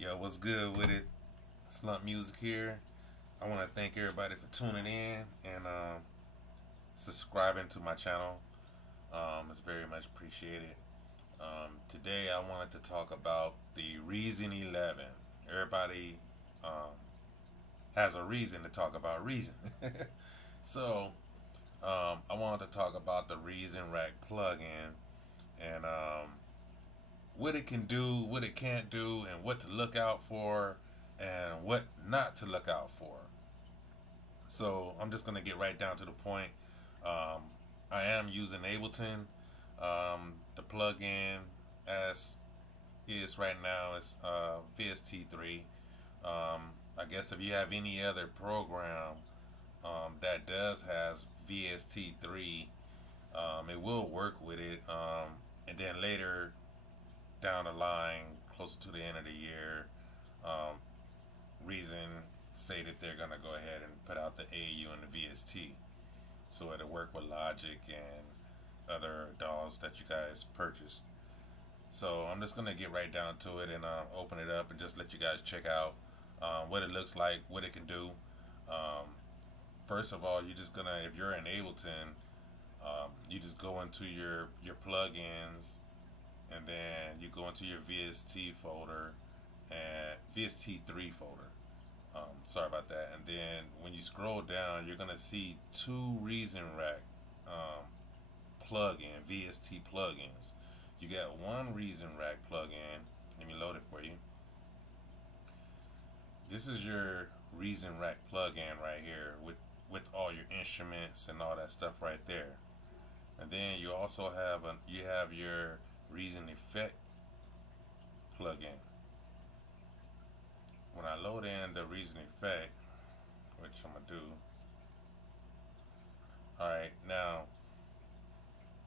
Yo, what's good with it? Slump Music here. I want to thank everybody for tuning in and subscribing to my channel. It's very much appreciated. Today I wanted to talk about the reason 11. Everybody has a reason to talk about reason. So I wanted to talk about the Reason Rack plugin and what it can do, what it can't do, and what to look out for and what not to look out for. So I'm just gonna get right down to the point. I am using Ableton. The plugin as is right now is VST3. I guess if you have any other program that does has VST3, it will work with it. And then later down the line, closer to the end of the year, Reason say that they're gonna go ahead and put out the AU and the VST, so it'll work with Logic and other DAWs that you guys purchased. So I'm just gonna get right down to it and open it up and just let you guys check out what it looks like, what it can do. First of all, you're just gonna, if you're in Ableton, you just go into your plugins, and then you go into your VST folder and VST3 folder. Sorry about that. And then when you scroll down, you're gonna see two Reason Rack plugin VST plugins. You got one Reason Rack plugin. Let me load it for you. This is your Reason Rack plugin right here with all your instruments and all that stuff right there. And then you also have your Reason Effect plugin. When I load in the Reason Effect, which I'm gonna do. Alright, now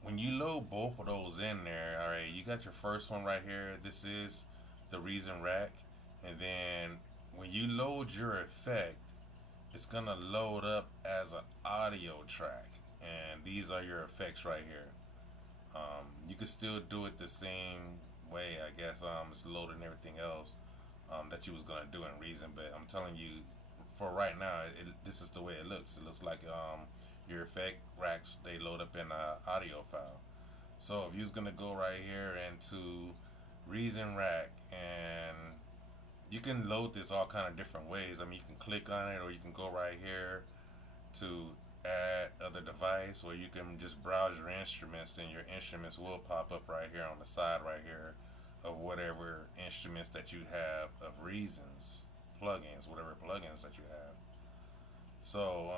when you load both of those in there, alright, you got your first one right here. This is the Reason Rack, and then when you load your effect, it's gonna load up as an audio track, and these are your effects right here. You can still do it the same way, I guess. It's loading everything else that you was gonna do in Reason, but I'm telling you, for right now, this is the way it looks. It looks like your effect racks, they load up in an audio file. So if you're gonna go right here into Reason Rack, and you can load this all kind of different ways. I mean, you can click on it, or you can go right here to add other device, or you can just browse your instruments, and your instruments will pop up right here on the side right here of whatever instruments that you have of Reason's plugins, whatever plugins that you have. So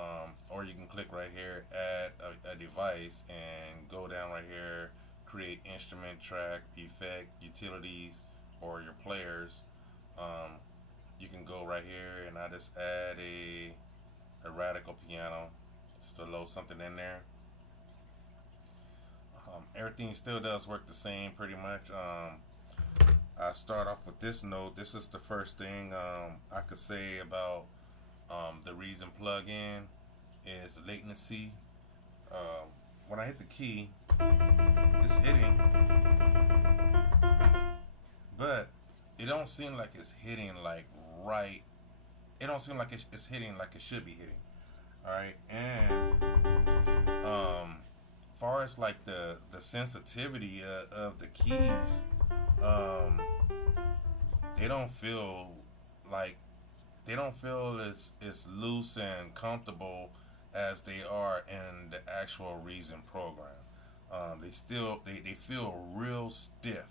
or you can click right here, add a device, and go down right here, create instrument, track, effect, utilities, or your players. You can go right here, and I just add a radical piano just to load something in there. Everything still does work the same pretty much. I start off with this note. This is the first thing I could say about the Reason plugin is latency. When I hit the key, it's hitting, but it don't seem like it's hitting like right. It don't seem like it's hitting like it should be hitting. All right, and far as like the sensitivity of the keys, they don't feel as loose and comfortable as they are in the actual Reason program. They feel real stiff.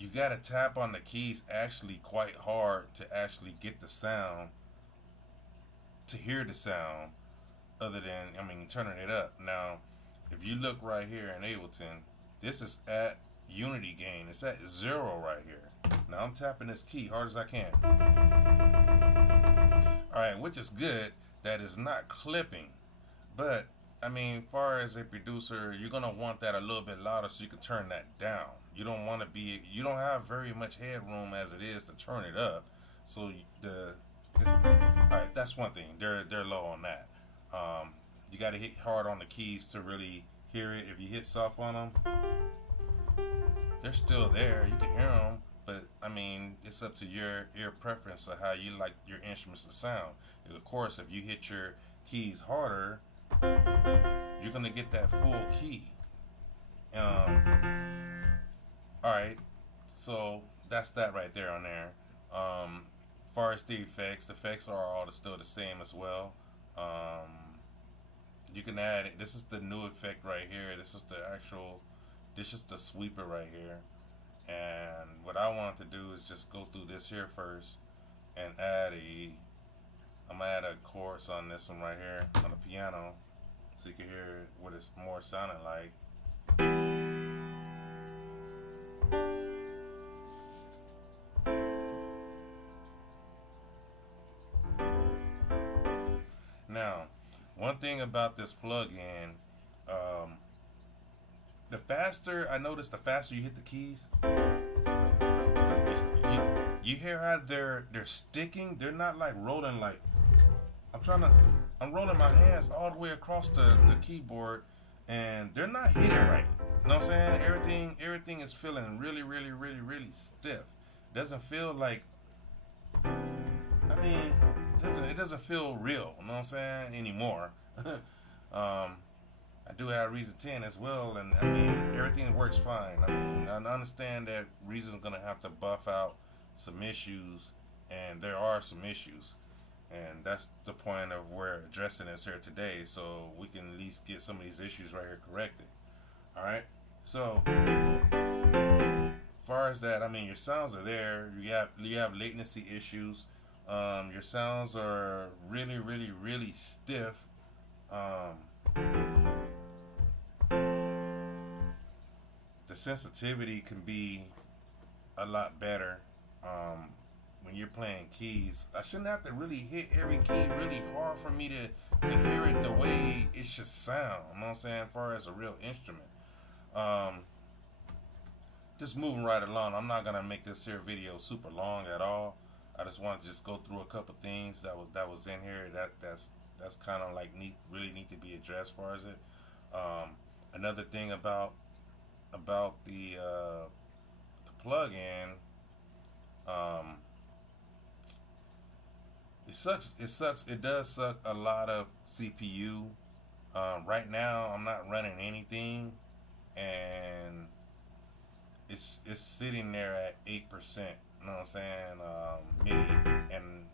You gotta tap on the keys actually quite hard to actually get the sound, to hear the sound, other than, I mean, turning it up. Now, if you look right here in Ableton, this is at unity gain. It's at 0 right here. Now I'm tapping this key hard as I can. Alright, which is good that it's not clipping. But, I mean, far as a producer, you're going to want that a little bit louder so you can turn that down. You don't want to be, you don't have very much headroom as it is to turn it up. So alright, that's one thing. They're low on that. You got to hit hard on the keys to really hear it. If you hit soft on them, they're still there. You can hear them, but I mean, it's up to your ear preference of how you like your instruments to sound. And of course, if you hit your keys harder, you're gonna get that full key. All right, so that's that right there on there. Far as the effects are all still the same as well. You can add it. This is the new effect right here. This is the sweeper right here. And what I want to do is just go through this here first and I'm gonna add a chorus on this one right here on the piano, so you can hear what it's more sounding like. Now, one thing about this plugin, the faster the faster you hit the keys, you hear how they're sticking. They're not like rolling like I'm rolling my hands all the way across the keyboard, and they're not hitting right. You know what I'm saying? Everything is feeling really, really, really, really stiff. Doesn't feel like, I mean, it doesn't feel real. You know what I'm saying? Anymore. I do have Reason 10 as well, and I mean, everything works fine. I mean, I understand that Reason's gonna have to buff out some issues, and there are some issues, and that's the point of we're addressing this here today, so we can at least get some of these issues right here corrected. All right. So, as far as that, I mean, your sounds are there. You have latency issues. Your sounds are really, really, really stiff. The sensitivity can be a lot better when you're playing keys. I shouldn't have to really hit every key really hard for me to hear it the way it should sound. You know what I'm saying? As far as a real instrument. Just moving right along. I'm not gonna make this here video super long at all. I just want to just go through a couple things that was in here that's kind of like really need to be addressed as far as it. Another thing about the plug-in, it does suck a lot of CPU. Right now I'm not running anything, and it's sitting there at 8%. You know what I'm saying? MIDI, and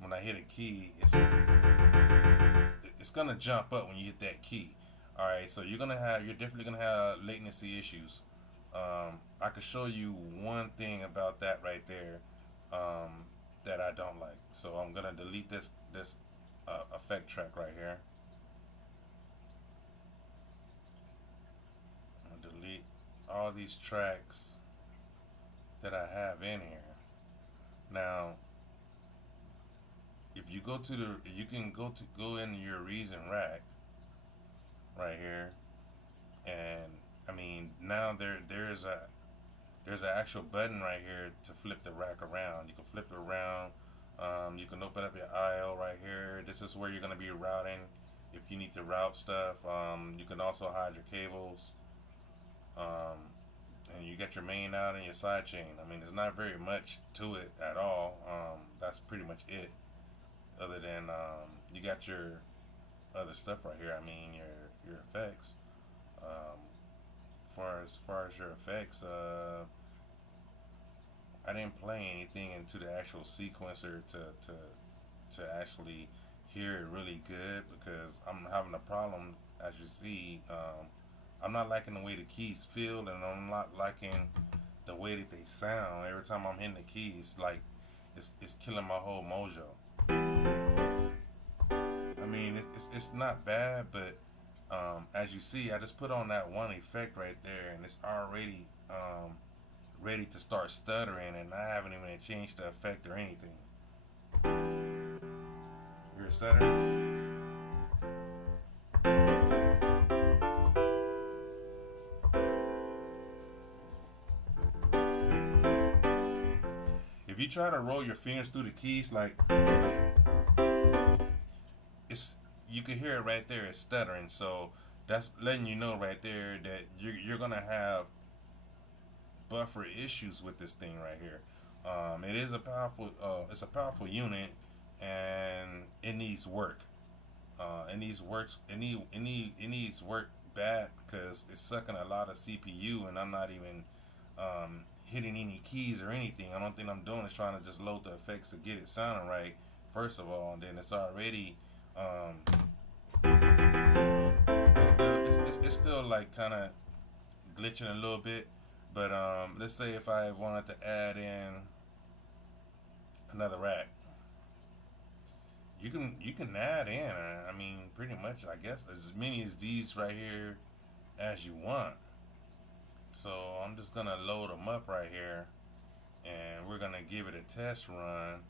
when I hit a key, it's gonna jump up when you hit that key. All right, so you're definitely gonna have latency issues. I could show you one thing about that right there that I don't like. So I'm gonna delete this effect track right here. I'm gonna delete all these tracks that I have in here. Now, if you go to you can go into your Reason rack right here, and I mean, now there's an actual button right here to flip the rack around. You can flip it around. You can open up your IO right here. This is where you're going to be routing if you need to route stuff. You can also hide your cables. And you got your main out and your side chain. I mean, there's not very much to it at all. That's pretty much it. Other than you got your other stuff right here. I mean, your effects. As far as your effects, I didn't play anything into the actual sequencer to actually hear it really good, because I'm having a problem, as you see. I'm not liking the way the keys feel, and I'm not liking the way that they sound. Every time I'm hitting the keys, like it's killing my whole mojo. I mean, it's not bad, but as you see, I just put on that one effect right there, and it's already ready to start stuttering, and I haven't even changed the effect or anything. You're stuttering? If you try to roll your fingers through the keys, like, you can hear it right there, it's stuttering. So that's letting you know right there that you're gonna have buffer issues with this thing right here. It is a powerful, it's a powerful unit, and it needs work. It needs work bad because it's sucking a lot of CPU, and I'm not even hitting any keys or anything. I don't think I'm doing is trying to just load the effects to get it sounding right, first of all, and then it's already it's still like kind of glitching a little bit. But let's say if I wanted to add in another rack, you can add in, I mean, pretty much, I guess, as many as these right here as you want. So I'm just gonna load them up right here, and we're gonna give it a test run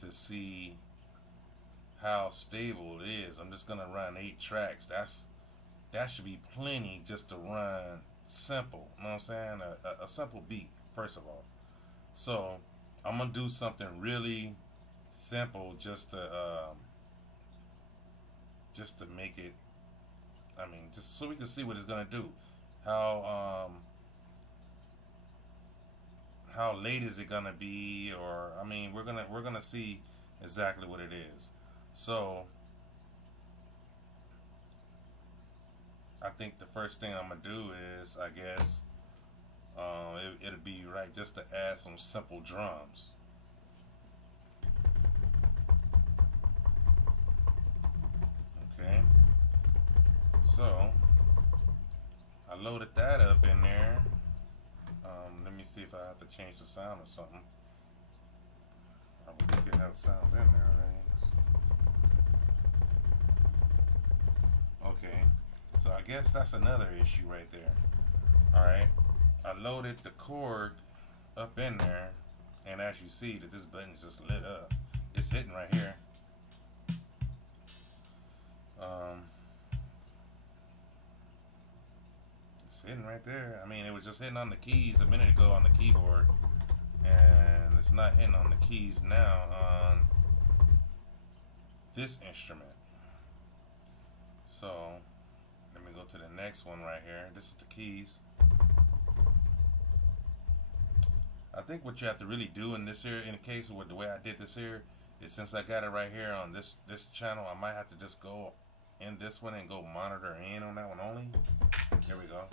to see how stable it is. I'm just gonna run 8 tracks. That should be plenty just to run simple. You know what I'm saying? A simple beat, first of all. So I'm gonna do something really simple just to make it, I mean, just so we can see what it's gonna do. How late is it gonna be, or I mean, we're gonna see exactly what it is. So I think the first thing I'm gonna do is, I guess, it'll be right just to add some simple drums. Okay, so I loaded that up in there. Let me see if I have to change the sound or something. I would think it have sounds in there, right? Okay, so I guess that's another issue right there. Alright, I loaded the cord up in there, and as you see that this button's just lit up. It's hitting right here. It's hitting right there. I mean, it was just hitting on the keys a minute ago on the keyboard, and it's not hitting on the keys now on this instrument. So let me go to the next one right here. This is the keys. I think what you have to really do in this here, in the case with the way I did this here, is since I got it right here on this channel, I might have to just go in this one and go monitor in on that one only. There we go.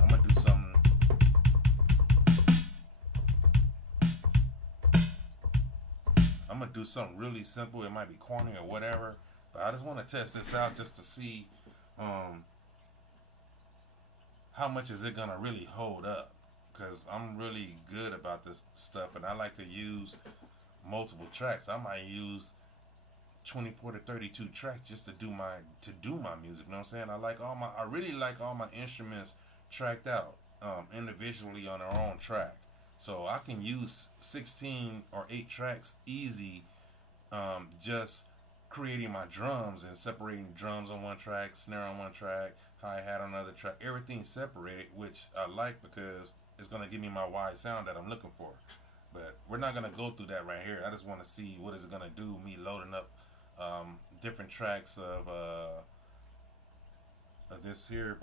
I'm gonna do something. I'm gonna do something really simple. It might be corny or whatever, but I just want to test this out just to see how much is it gonna really hold up, because I'm really good about this stuff, and I like to use multiple tracks. I might use 24 to 32 tracks just to do my music. You know what I'm saying? I really like all my instruments tracked out individually on their own track. So I can use 16 or 8 tracks easy, just creating my drums and separating drums on one track, snare on one track, hi-hat on another track, everything separated, which I like because it's going to give me my wide sound that I'm looking for. But we're not going to go through that right here. I just want to see what is it going to do, me loading up different tracks of this here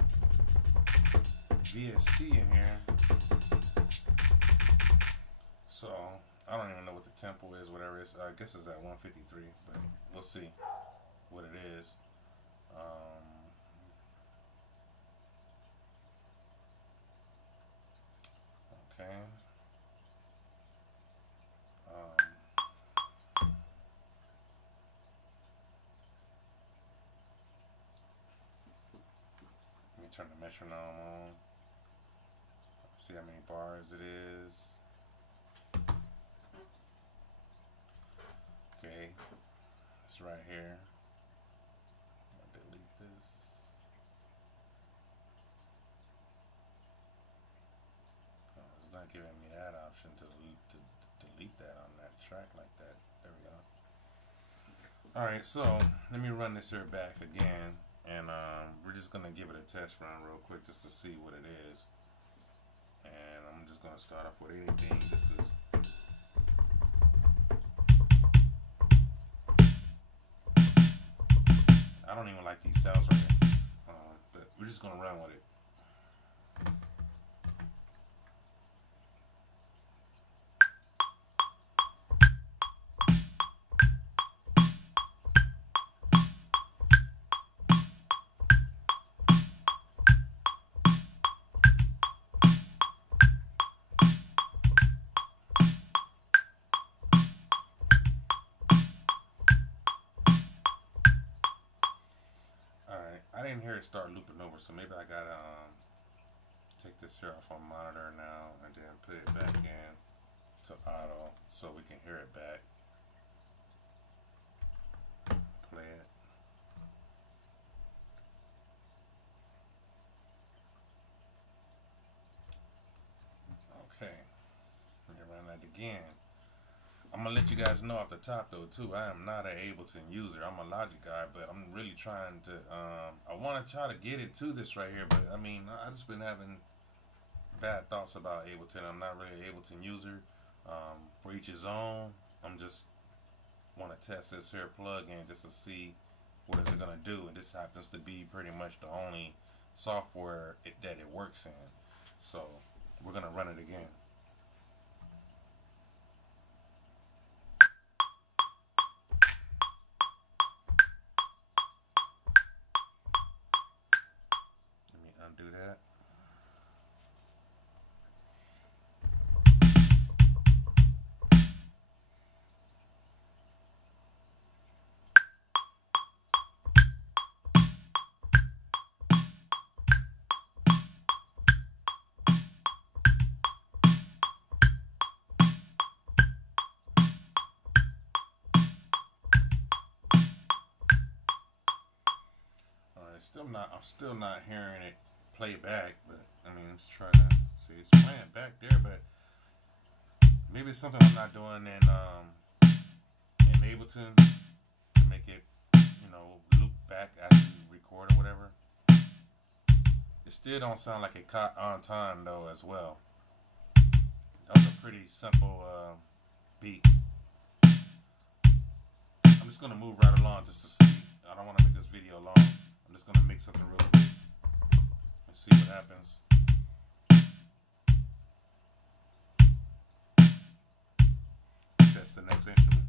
VST in here. So I don't even know what the tempo is, whatever it is. I guess it's at 153, but we'll see what it is. Okay. Let me turn the metronome on. See how many bars it is. Okay, it's right here. I'm gonna delete this. Oh, it's not giving me that option to delete that on that track like that. There we go. Alright, so let me run this here back again, and we're just gonna give it a test run real quick just to see what it is. And I'm just gonna start off with anything. This is I don't even like these sounds right here, but just gonna run with it. I didn't hear it start looping over, so maybe I gotta take this here off on monitor now and then put it back in to auto so we can hear it back. Play it. Okay, let me run that again. I'm gonna let you guys know off the top though too, I am not an Ableton user. I'm a Logic guy, but I'm really trying to I want to try to get it to this right here, but I mean I just been having bad thoughts about Ableton. I'm not really an Ableton user. For each his own. I'm just want to test this here plugin just to see what is it gonna do, and this happens to be pretty much the only software that it works in, so we're gonna run it again. Do that. I'm still not hearing it play back, but I mean, let's try that. See, it's playing back there, but maybe it's something I'm not doing in Ableton to make it, you know, loop back as you record or whatever. It still don't sound like it caught on time though as well. That was a pretty simple beat. I'm just gonna move right along just to see. I don't want to make this video long. I'm just gonna make something real quick and see what happens. That's the next instrument.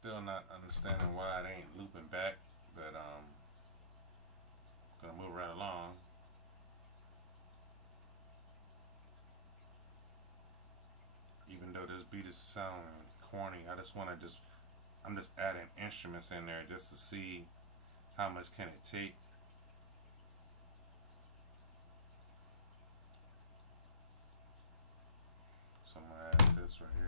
Still not understanding why it ain't looping back, but gonna move right along. Even though this beat is sounding corny, I just want to I'm just adding instruments in there just to see how much can it take. So I'm gonna add this right here.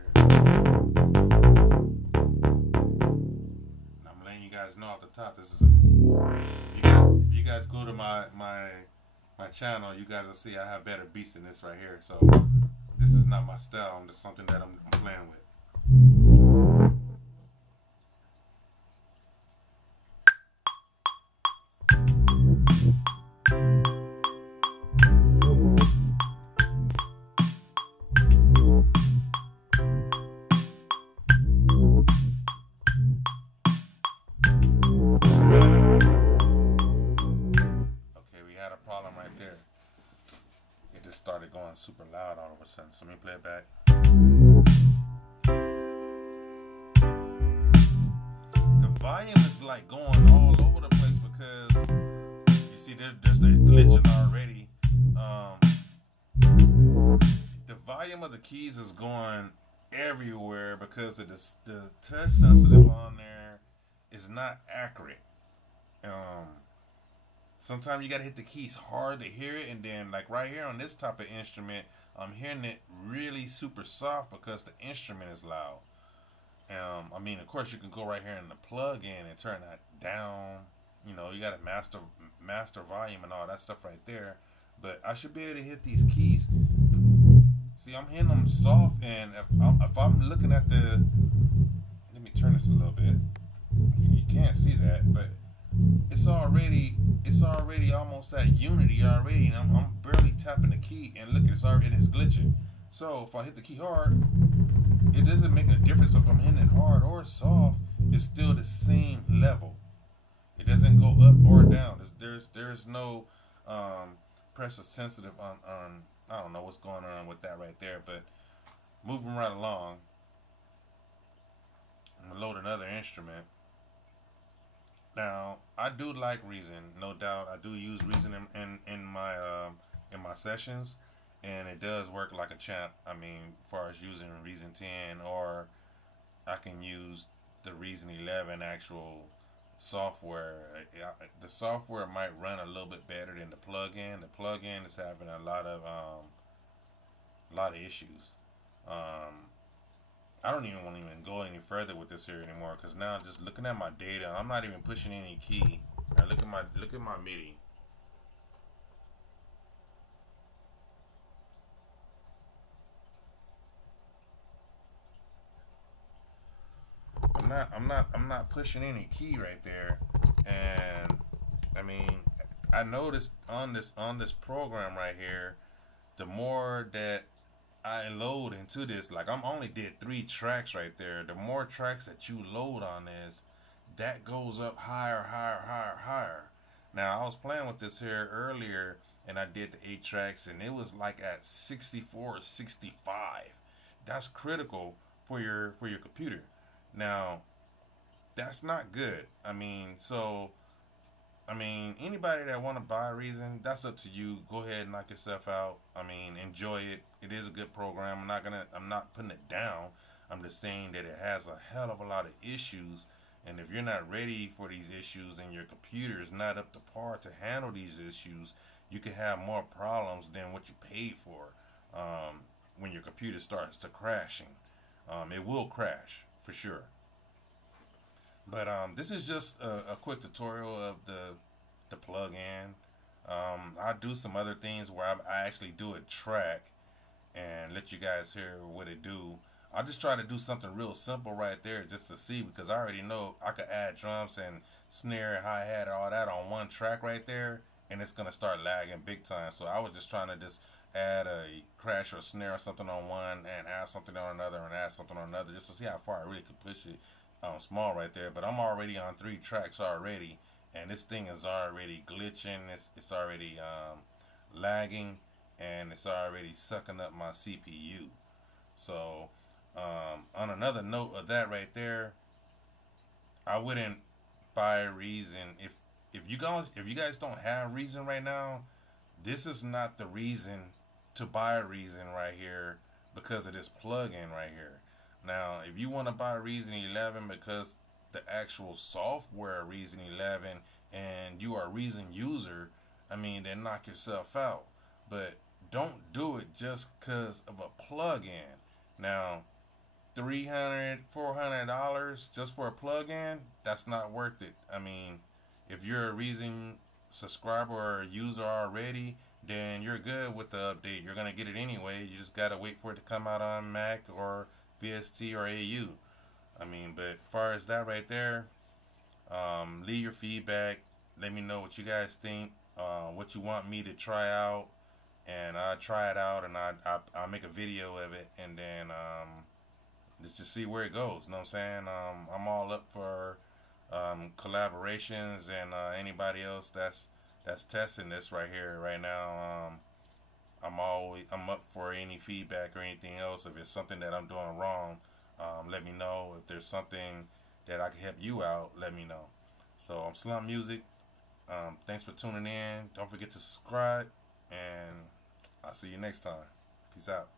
Know off the top, this is if you guys go to my channel, you guys will see I have better beats than this right here. So this is not my style. I'm just something that I'm playing with. Started going super loud all of a sudden, so let me play it back. The volume is like going all over the place because you see there's the glitching already. The volume of the keys is going everywhere because of the touch sensitive on there is not accurate. sometimes you gotta hit the keys hard to hear it, and then like right here on this type of instrument, I'm hearing it really super soft because the instrument is loud. I mean, of course, you can go right here in the plug-in and turn that down. You know, you got a master volume and all that stuff right there. But I should be able to hit these keys. See, I'm hitting them soft, and if I'm looking at the, let me turn this a little bit. You can't see that, but it's already almost at unity already, and I'm barely tapping the key, and look, it's glitching. So if I hit the key hard, it doesn't make a difference if I'm hitting it hard or soft. It's still the same level. It doesn't go up or down. There's no pressure sensitive on I don't know what's going on with that right there, but moving right along, I'm gonna load another instrument. Now I do like Reason, no doubt. I do use Reason in my sessions, and it does work like a champ. I mean, as far as using Reason 10, or I can use the Reason 11 actual software. The software might run a little bit better than the plug-in. The plug-in is having a lot of issues. I don't even want to even go any further with this here anymore, because now just looking at my data, I'm not even pushing any key. Now look at my MIDI. I'm not pushing any key right there, and I mean, I noticed on this program right here, the more that I load into this, like I'm only did 3 tracks right there. The more tracks that you load on this, that goes up higher, higher, higher, higher. Now I was playing with this here earlier, and I did the 8 tracks, and it was like at 64 or 65. That's critical for your computer. Now that's not good. I mean, anybody that want to buy Reason, that's up to you. Go ahead and knock yourself out. I mean, enjoy it. It is a good program. I'm not putting it down. I'm just saying that it has a hell of a lot of issues. And if you're not ready for these issues and your computer is not up to par to handle these issues, you can have more problems than what you paid for when your computer starts to crashing. It will crash for sure. But this is just a quick tutorial of the plug-in. I'll do some other things where I actually do a track and let you guys hear what it do. I'll just try to do something real simple right there just to see, because I already know I could add drums and snare and hi-hat and all that on one track right there, and it's gonna start lagging big time. So I was just trying to just add a crash or a snare or something on one and add something on another and add something on another, just to see how far I really could push it small right there. But I'm already on 3 tracks already, and this thing is already glitching. It's already lagging, and it's already sucking up my CPU. So on another note of that right there, I wouldn't buy Reason if you guys don't have Reason right now. This is not the reason to buy Reason right here, because of this plug-in right here. Now, if you want to buy Reason 11 because the actual software Reason 11 and you are a Reason user, I mean, then knock yourself out. But don't do it just because of a plug-in. Now, $300, $400 just for a plug-in, that's not worth it. I mean, if you're a Reason subscriber or user already, then you're good with the update. You're gonna get it anyway. You just gotta wait for it to come out on Mac or VST or AU. I mean, but as far as that right there, leave your feedback. Let me know what you guys think, what you want me to try out, and I'll try it out, and I'll make a video of it, and then let's just see where it goes. You know what I'm saying? I'm all up for collaborations, and anybody else that's testing this right here right now. I'm up for any feedback or anything else. If it's something that I'm doing wrong, let me know. If there's something that I can help you out, let me know. So I'm Slump Music. Thanks for tuning in. Don't forget to subscribe, and I'll see you next time. Peace out.